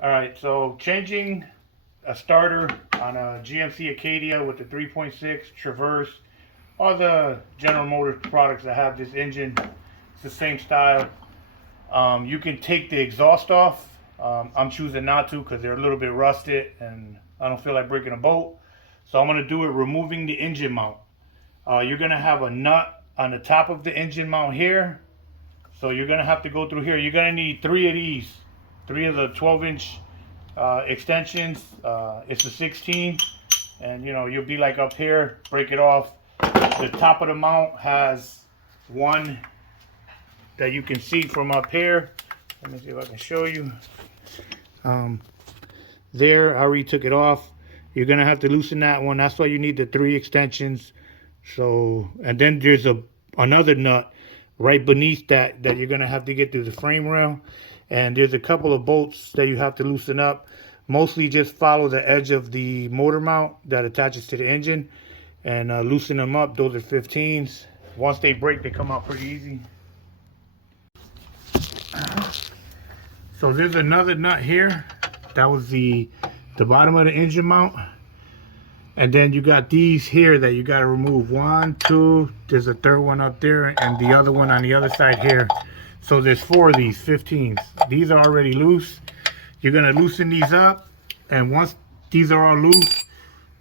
All right, so changing a starter on a GMC Acadia with the 3.6 Traverse, all the General Motors products that have this engine, it's the same style. You can take the exhaust off. I'm choosing not to because they're a little bit rusted and I don't feel like breaking a bolt. So I'm going to do it removing the engine mount. You're going to have a nut on the top of the engine mount here. So you're going to have to go through here. You're going to need three of these, three of the 12-inch extensions. It's a 16, and you'll be like up here, break it off. The top of the mount has one that you can see from up here. Let me see if I can show you. There, I already took it off. You're gonna have to loosen that one. That's why you need the three extensions. So, and then there's another nut right beneath that you're gonna have to get through the frame rail. And there's a couple of bolts that you have to loosen up. Mostly just follow the edge of the motor mount that attaches to the engine and loosen them up. Those are 15s. Once they break, they come out pretty easy. So there's another nut here. That was the bottom of the engine mount. And then you got these here that you got to remove. One, two, there's a third one up there, and the other one on the other side here. So there's four of these 15s. These are already loose. You're gonna loosen these up, and once these are all loose,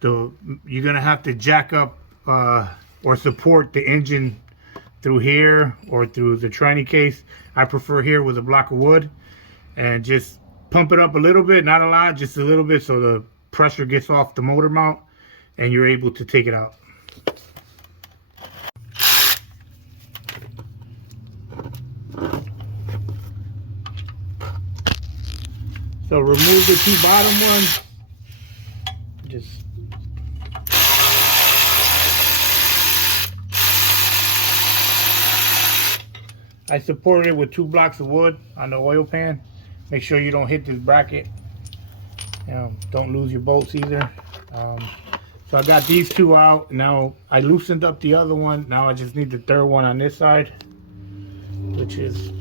you're gonna have to jack up or support the engine through here or through the tranny case. I prefer here with a block of wood, and just pump it up a little bit, not a lot, just a little bit, so the pressure gets off the motor mount and you're able to take it out. So remove the two bottom ones. Just I supported it with 2 blocks of wood on the oil pan. Make sure you don't hit this bracket. Don't lose your bolts either. So I got these two out. Now I loosened up the other one. Now I just need the third one on this side, which is,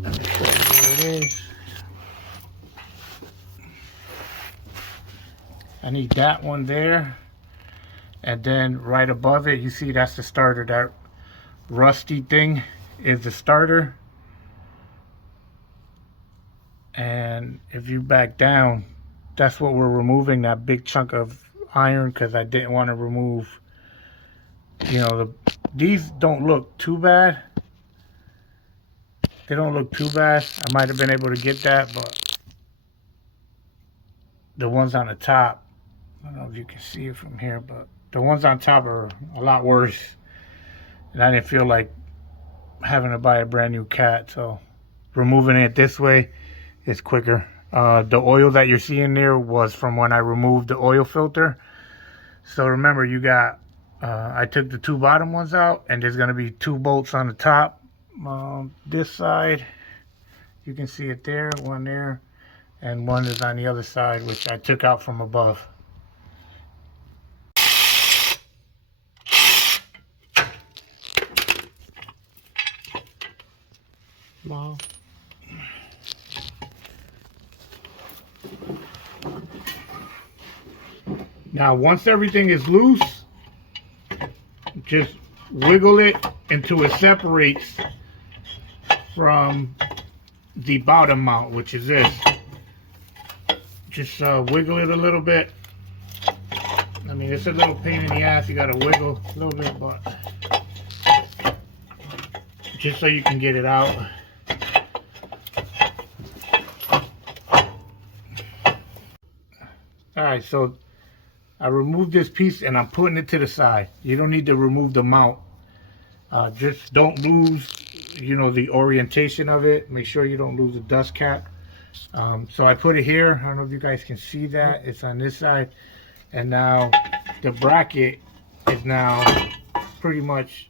let me show you where it is. I need that one there, and then right above it, you see that's the starter. That rusty thing is the starter. And if you back down, that's what we're removing, that big chunk of iron, because I didn't want to remove, these don't look too bad. They don't look too bad. I might have been able to get that, but the ones on the top, I don't know if you can see it from here, but the ones on top are a lot worse. And I didn't feel like having to buy a brand new cat, so removing it this way is quicker. The oil that you're seeing there was from when I removed the oil filter. So remember, you got, I took the 2 bottom ones out, and there's going to be 2 bolts on the top. This side, you can see it there, one there, and one is on the other side, which I took out from above. Wow. Now, once everything is loose, just wiggle it until it separates from the bottom mount, which is this. Just wiggle it a little bit. I mean, it's a little pain in the ass. You gotta wiggle a little bit, but just so you can get it out. Alright, so I removed this piece and I'm putting it to the side. You don't need to remove the mount. Just don't lose, the orientation of it. Make sure you don't lose the dust cap. So I put it here. I don't know if you guys can see that. It's on this side. And now the bracket is now pretty much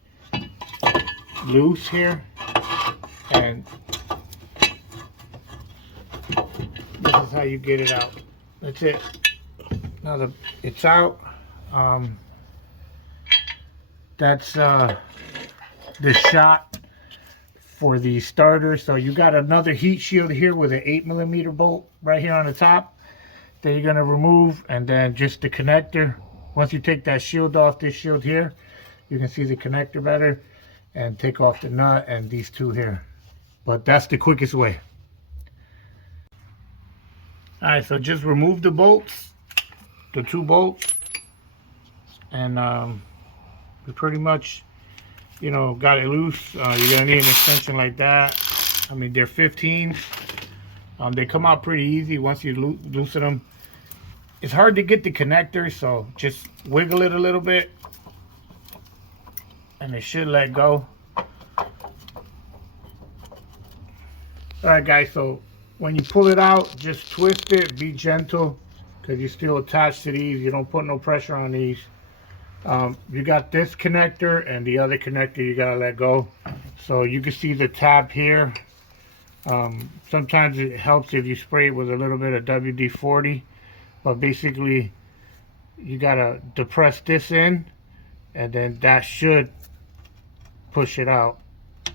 loose here. And this is how you get it out. That's it. Now it's out. That's the shot for the starter. So you got another heat shield here with an 8mm bolt right here on the top that you're going to remove, and then just the connector. Once you take that shield off, this shield here, you can see the connector better, and take off the nut and these two here. But that's the quickest way. Alright, so just remove the bolts, the two bolts, and we pretty much, you know, got it loose. You're gonna need an extension like that. I mean, they're 15s. They come out pretty easy once you loosen them. It's hard to get the connector, so just wiggle it a little bit, and it should let go. Alright guys, so when you pull it out, just twist it, be gentle, because you're still attached to these. You don't put no pressure on these. You got this connector and the other connector you gotta let go. So you can see the tab here. Sometimes it helps if you spray it with a little bit of WD-40, but basically you gotta depress this in, and then that should push it out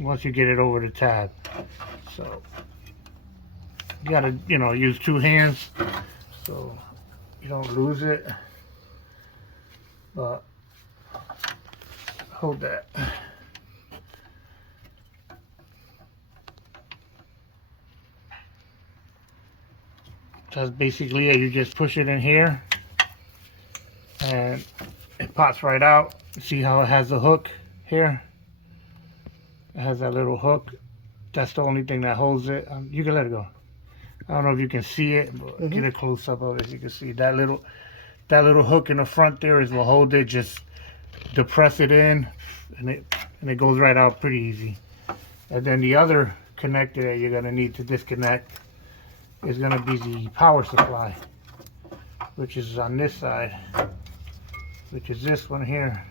once you get it over the tab. So you gotta, you know, use two hands so you don't lose it. But hold that. That's basically it. You just push it in here and it pops right out. See how it has the hook here? It has that little hook. That's the only thing that holds it. You can let it go. I don't know if you can see it, but get a close up of it. You can see that little hook in the front there is what hold it. Just depress it in, and it goes right out pretty easy. And then the other connector that you're gonna need to disconnect is gonna be the power supply, which is on this side, which is this one here.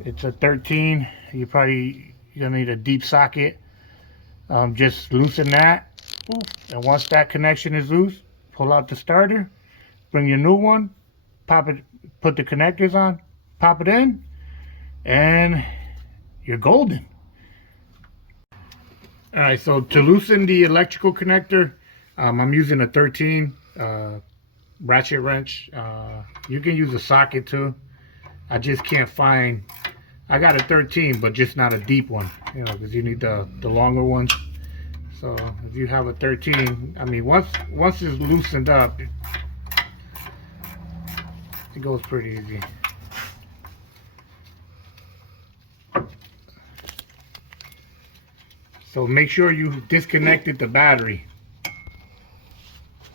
It's a 13. You're gonna need a deep socket. Just loosen that, and once that connection is loose, pull out the starter, bring your new one, pop it, put the connectors on, pop it in, and you're golden. Alright, so to loosen the electrical connector, I'm using a 13 ratchet wrench. You can use a socket too. I just can't find, I got a 13, but just not a deep one, you know, because you need the longer ones. So if you have a 13, I mean, once it's loosened up, it goes pretty easy. So make sure you disconnected the battery.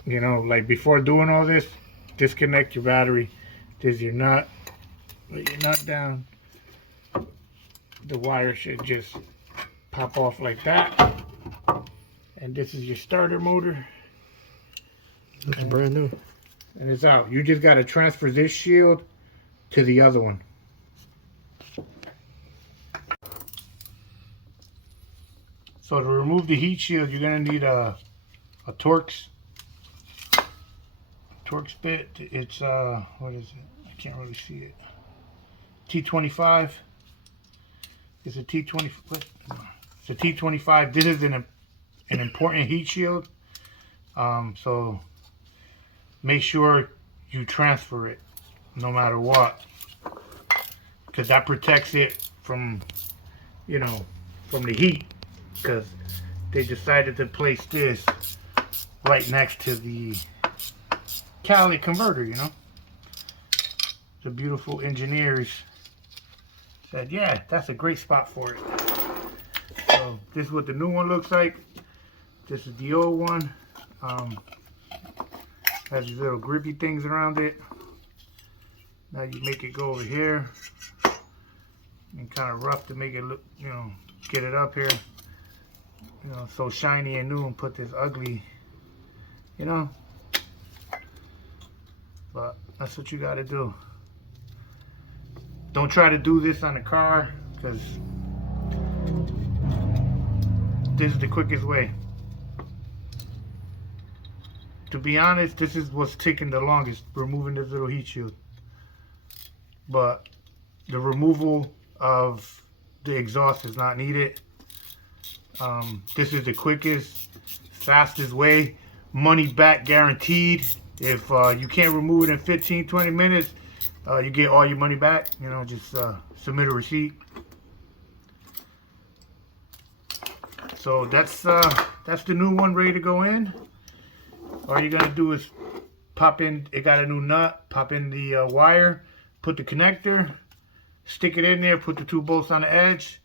You know, like before doing all this, disconnect your battery. There's your nut. Put your nut down. The wire should just pop off like that. And this is your starter motor. Looks brand new. And it's out. You just got to transfer this shield to the other one. So to remove the heat shield, you're going to need a Torx bit. It's what is it? I can't really see it. T25. It's a T20. It's a T25. This is an important heat shield. So make sure you transfer it no matter what, because that protects it from, you know, from the heat, because they decided to place this right next to the catalytic converter, you know. The beautiful engineers said, yeah, that's a great spot for it. So this is what the new one looks like. This is the old one. Has these little grippy things around it. Now you make it go over here and kind of rough to make it look, you know, get it up here, you know, so shiny and new, and put this ugly, you know. But that's what you got to do. Don't try to do this on a car, because this is the quickest way. To be honest, this is what's taking the longest, removing this little heat shield. But the removal of the exhaust is not needed. This is the quickest, fastest way. Money back guaranteed. If you can't remove it in 15-20 minutes, you get all your money back. You know, just submit a receipt. So that's the new one ready to go in. All you're gonna do is pop in. It got a new nut. Pop in the wire. Put the connector. Stick it in there. Put the 2 bolts on the edge.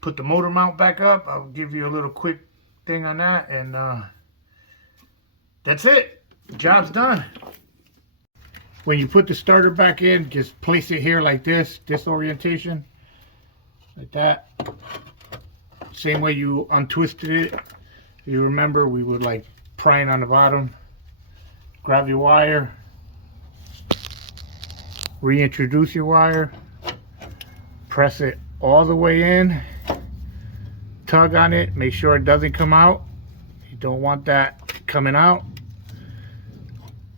Put the motor mount back up. I'll give you a little quick thing on that, and that's it. Job's done. When you put the starter back in, just place it here like this orientation, like that. Same way you untwisted it. If you remember, we would like prying on the bottom. Grab your wire, reintroduce your wire, press it all the way in, tug on it, make sure it doesn't come out. You don't want that coming out.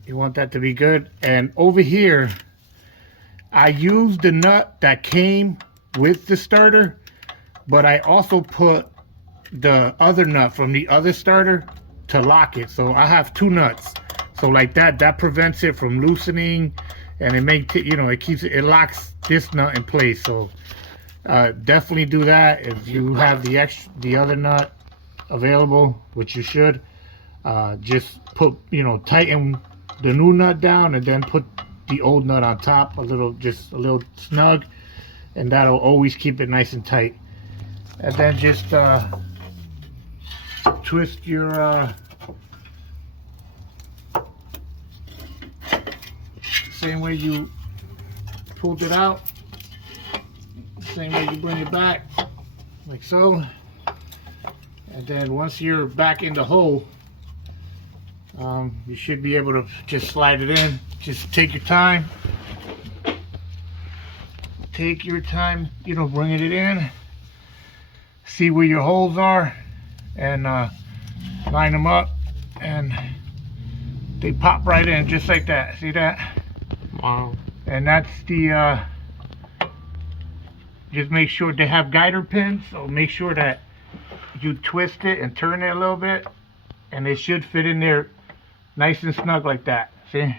You want that to be good. And over here, I used the nut that came with the starter, but I also put the other nut from the other starter to lock it. So I have 2 nuts. So like that prevents it from loosening, and it makes it, you know, it keeps it locks this nut in place. So definitely do that. If you have the other nut available, which you should, just put, you know, tighten the new nut down and then put the old nut on top, just a little snug, and that'll always keep it nice and tight. And then just twist your same way you pulled it out, same way you bring it back, like so. And then once you're back in the hole, you should be able to just slide it in. Just take your time. Take your time, you know, bringing it in. See where your holes are, and line them up, and they pop right in just like that. See that? Wow. And that's the just make sure they have guider pins, so make sure that you twist it and turn it a little bit, and it should fit in there nice and snug like that. See,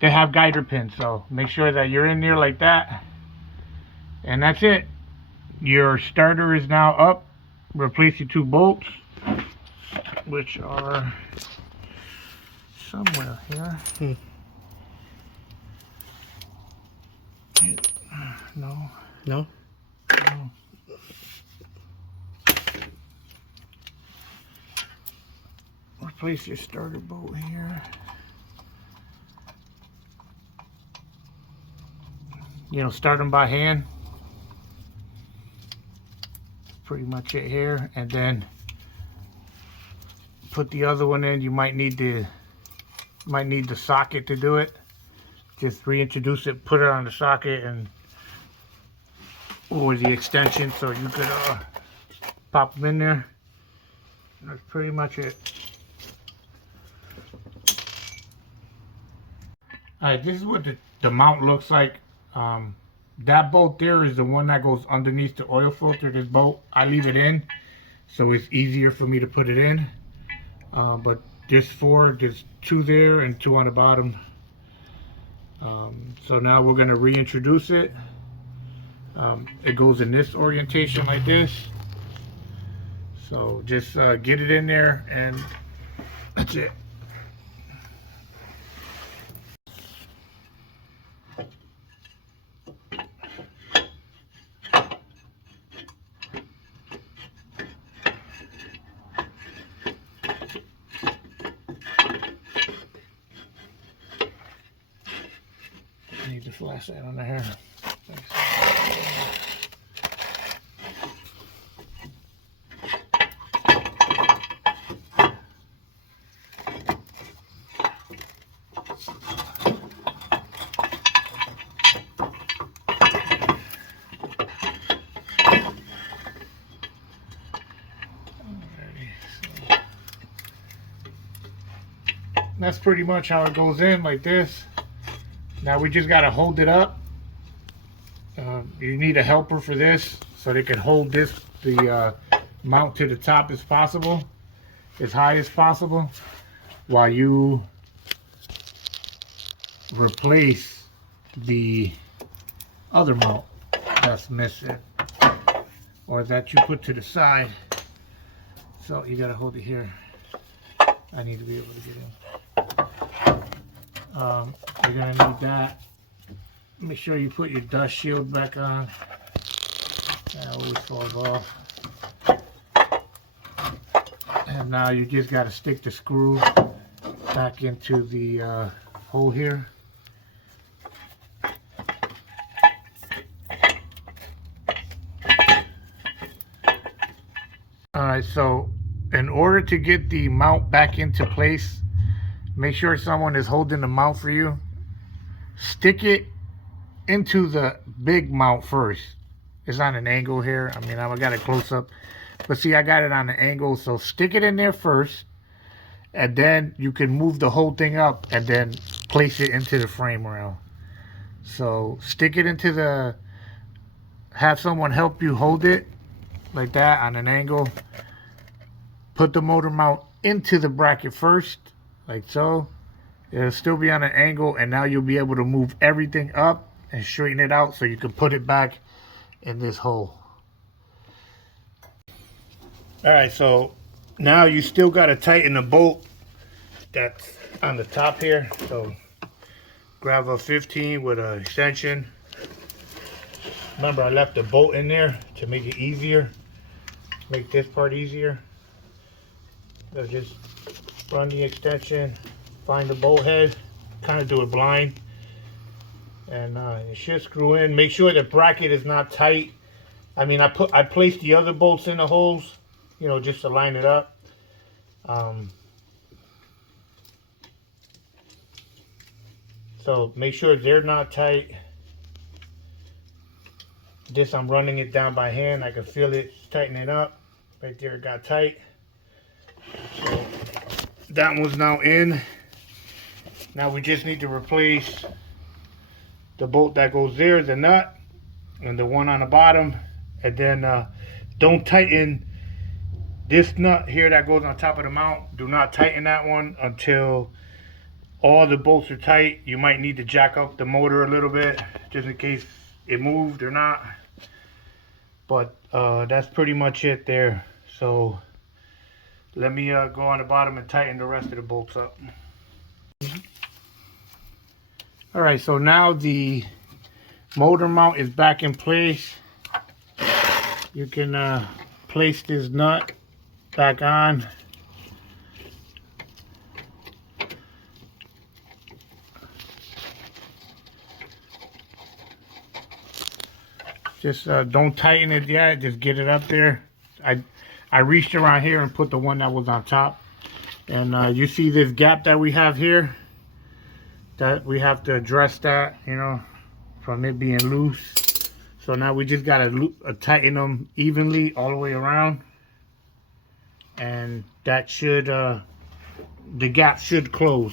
they have guider pins, so make sure that you're in there like that, and that's it. Your starter is now up. Replace your 2 bolts, which are somewhere here. No. No? No. Replace your starter bolt here. You know, start them by hand. Pretty much it here, and then put the other one in. You might need the socket to do it. Just reintroduce it, put it on the socket, and or the extension, so you could pop them in there. That's pretty much it. Alright, this is what the mount looks like. That bolt there is the one that goes underneath the oil filter. This bolt, I leave it in, so it's easier for me to put it in. But there's 2 there and 2 on the bottom. So now we're going to reintroduce it. It goes in this orientation like this. So just get it in there, and that's it. I need the flashlight on the hair. That's pretty much how it goes in, like this. Now we just got to hold it up. You need a helper for this, so they can hold the mount to the top as possible, as high as possible, while you replace the other mount that's missing, or that you put to the side. So you gotta hold it here. I need to be able to get in. You're gonna need that. Make sure you put your dust shield back on. That always falls off. And now you just gotta stick the screw back into the hole here. Alright, so in order to get the mount back into place, make sure someone is holding the mount for you. Stick it into the big mount first. It's on an angle here. I mean, I got it close up. But see, I got it on an angle. So stick it in there first. And then you can move the whole thing up and then place it into the frame rail. So stick it into the... Have someone help you hold it like that on an angle. Put the motor mount into the bracket first, like so. It'll still be on an angle, and now you'll be able to move everything up and straighten it out so you can put it back in this hole. Alright, so now you still got to tighten the bolt that's on the top here. So grab a 15 with an extension. Remember, I left the bolt in there to make it easier. Make this part easier. So just run the extension, find the bolt head, kind of do it blind, and it should screw in. Make sure the bracket is not tight. I mean, I placed the other bolts in the holes, you know, just to line it up. So make sure they're not tight. This, I'm running it down by hand. I can feel it tightening up. Right there, it got tight. So that one's now in. Now we just need to replace the bolt that goes there, the nut, and the one on the bottom. And then don't tighten this nut here that goes on top of the mount. Do not tighten that one until all the bolts are tight. You might need to jack up the motor a little bit just in case it moved or not. But that's pretty much it there. So let me go on the bottom and tighten the rest of the bolts up. Alright, so now the motor mount is back in place. You can place this nut back on. Just don't tighten it yet, just get it up there. I reached around here and put the one that was on top. And you see this gap that we have here? That we have to address that, you know, from it being loose. So now we just gotta tighten them evenly all the way around. And that should, the gap should close.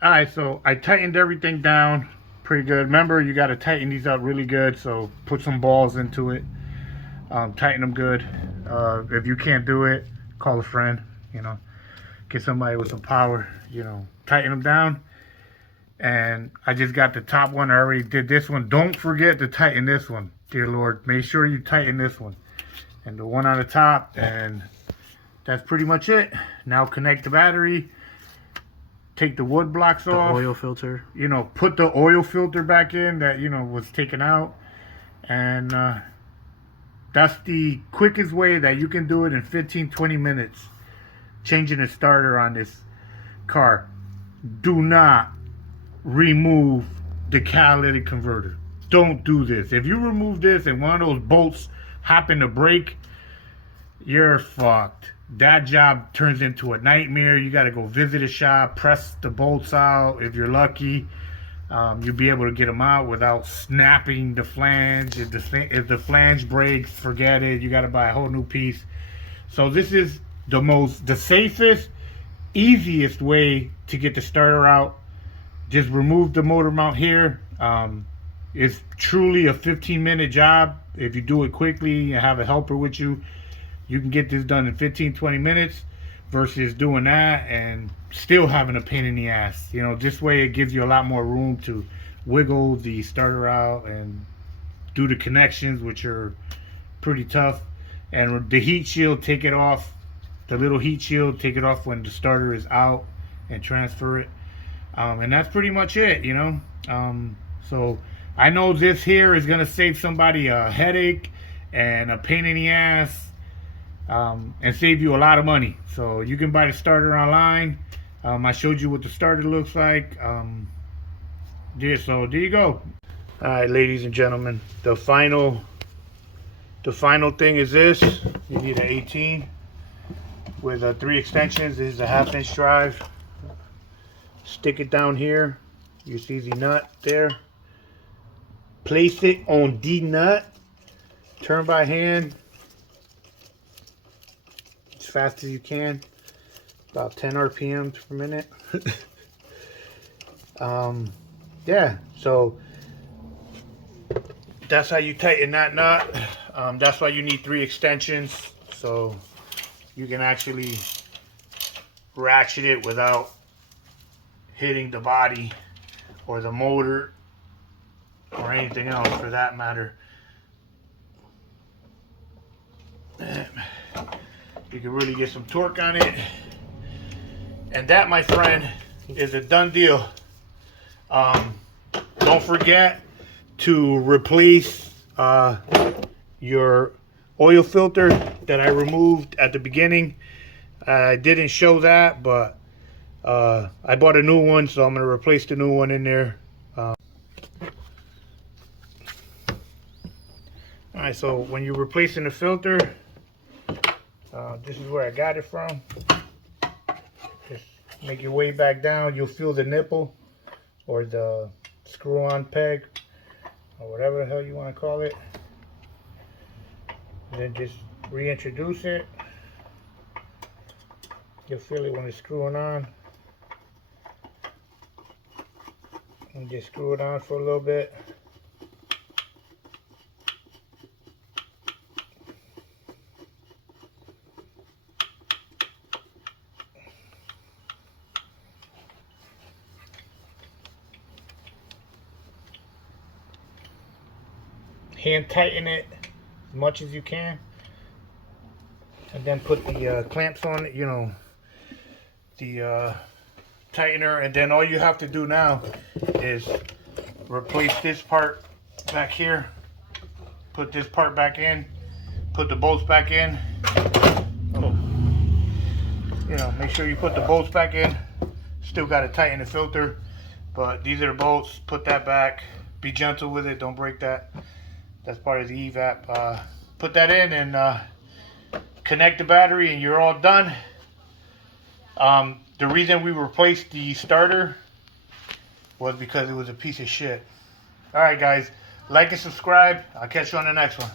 Alright, so I tightened everything down pretty good. Remember, you got to tighten these up really good, so put some balls into it. Tighten them good. If you can't do it, call a friend, you know. Get somebody with some power, you know. Tighten them down. And I just got the top one. I already did this one. Don't forget to tighten this one, dear Lord. Make sure you tighten this one. And the one on the top. And that's pretty much it. Now connect the battery. Take the wood blocks off. The oil filter. You know, put the oil filter back in that, you know, was taken out. And that's the quickest way that you can do it in 15-20 minutes. Changing the starter on this car. Do not remove the catalytic converter. Don't do this. If you remove this and one of those bolts happen to break, you're fucked. That job turns into a nightmare. You got to go visit a shop, press the bolts out. If you're lucky, you'll be able to get them out without snapping the flange. If the flange breaks, forget it. You got to buy a whole new piece. So this is the safest, easiest way to get the starter out. Just remove the motor mount here. it's truly a 15-minute job. If you do it quickly and have a helper with you, you can get this done in 15-20 minutes versus doing that and still having a pain in the ass. You know, this way it gives you a lot more room to wiggle the starter out and do the connections, which are pretty tough. And the heat shield, take it off. The little heat shield, take it off when the starter is out and transfer it. And that's pretty much it, you know. So I know this here is going to save somebody a headache and a pain in the ass, and save you a lot of money. So you can buy the starter online. I showed you what the starter looks like. Yeah, so there you go. All right, ladies and gentlemen, the final thing is this. You need an 18 with 3 extensions. This is a 1/2-inch drive. Stick it down here. You see the nut there. Place it on the nut. Turn by hand as fast as you can. About 10 RPM per minute. Yeah, so that's how you tighten that nut. That's why you need 3 extensions, so you can actually ratchet it without hitting the body or the motor or anything else for that matter. You can really get some torque on it. And that, my friend, is a done deal. Don't forget to replace your oil filter that I removed at the beginning. I didn't show that, but I bought a new one, so I'm going to replace the new one in there. Alright, so when you're replacing the filter, this is where I got it from. Just make your way back down. You'll feel the nipple or the screw-on peg or whatever the hell you want to call it. And then just reintroduce it. You'll feel it when it's screwing on. And just screw it on for a little bit. Hand tighten it as much as you can, and then put the clamps on it, you know, the tightener, and then all you have to do now is replace this part back here, put this part back in, put the bolts back in. Oh. You know, make sure you put the bolts back in. Still got to tighten the filter, but these are the bolts. Put that back. Be gentle with it, don't break that. That's part of the evap. Put that in and connect the battery and you're all done. The reason we replaced the starter was because it was a piece of shit. Alright guys, like and subscribe. I'll catch you on the next one.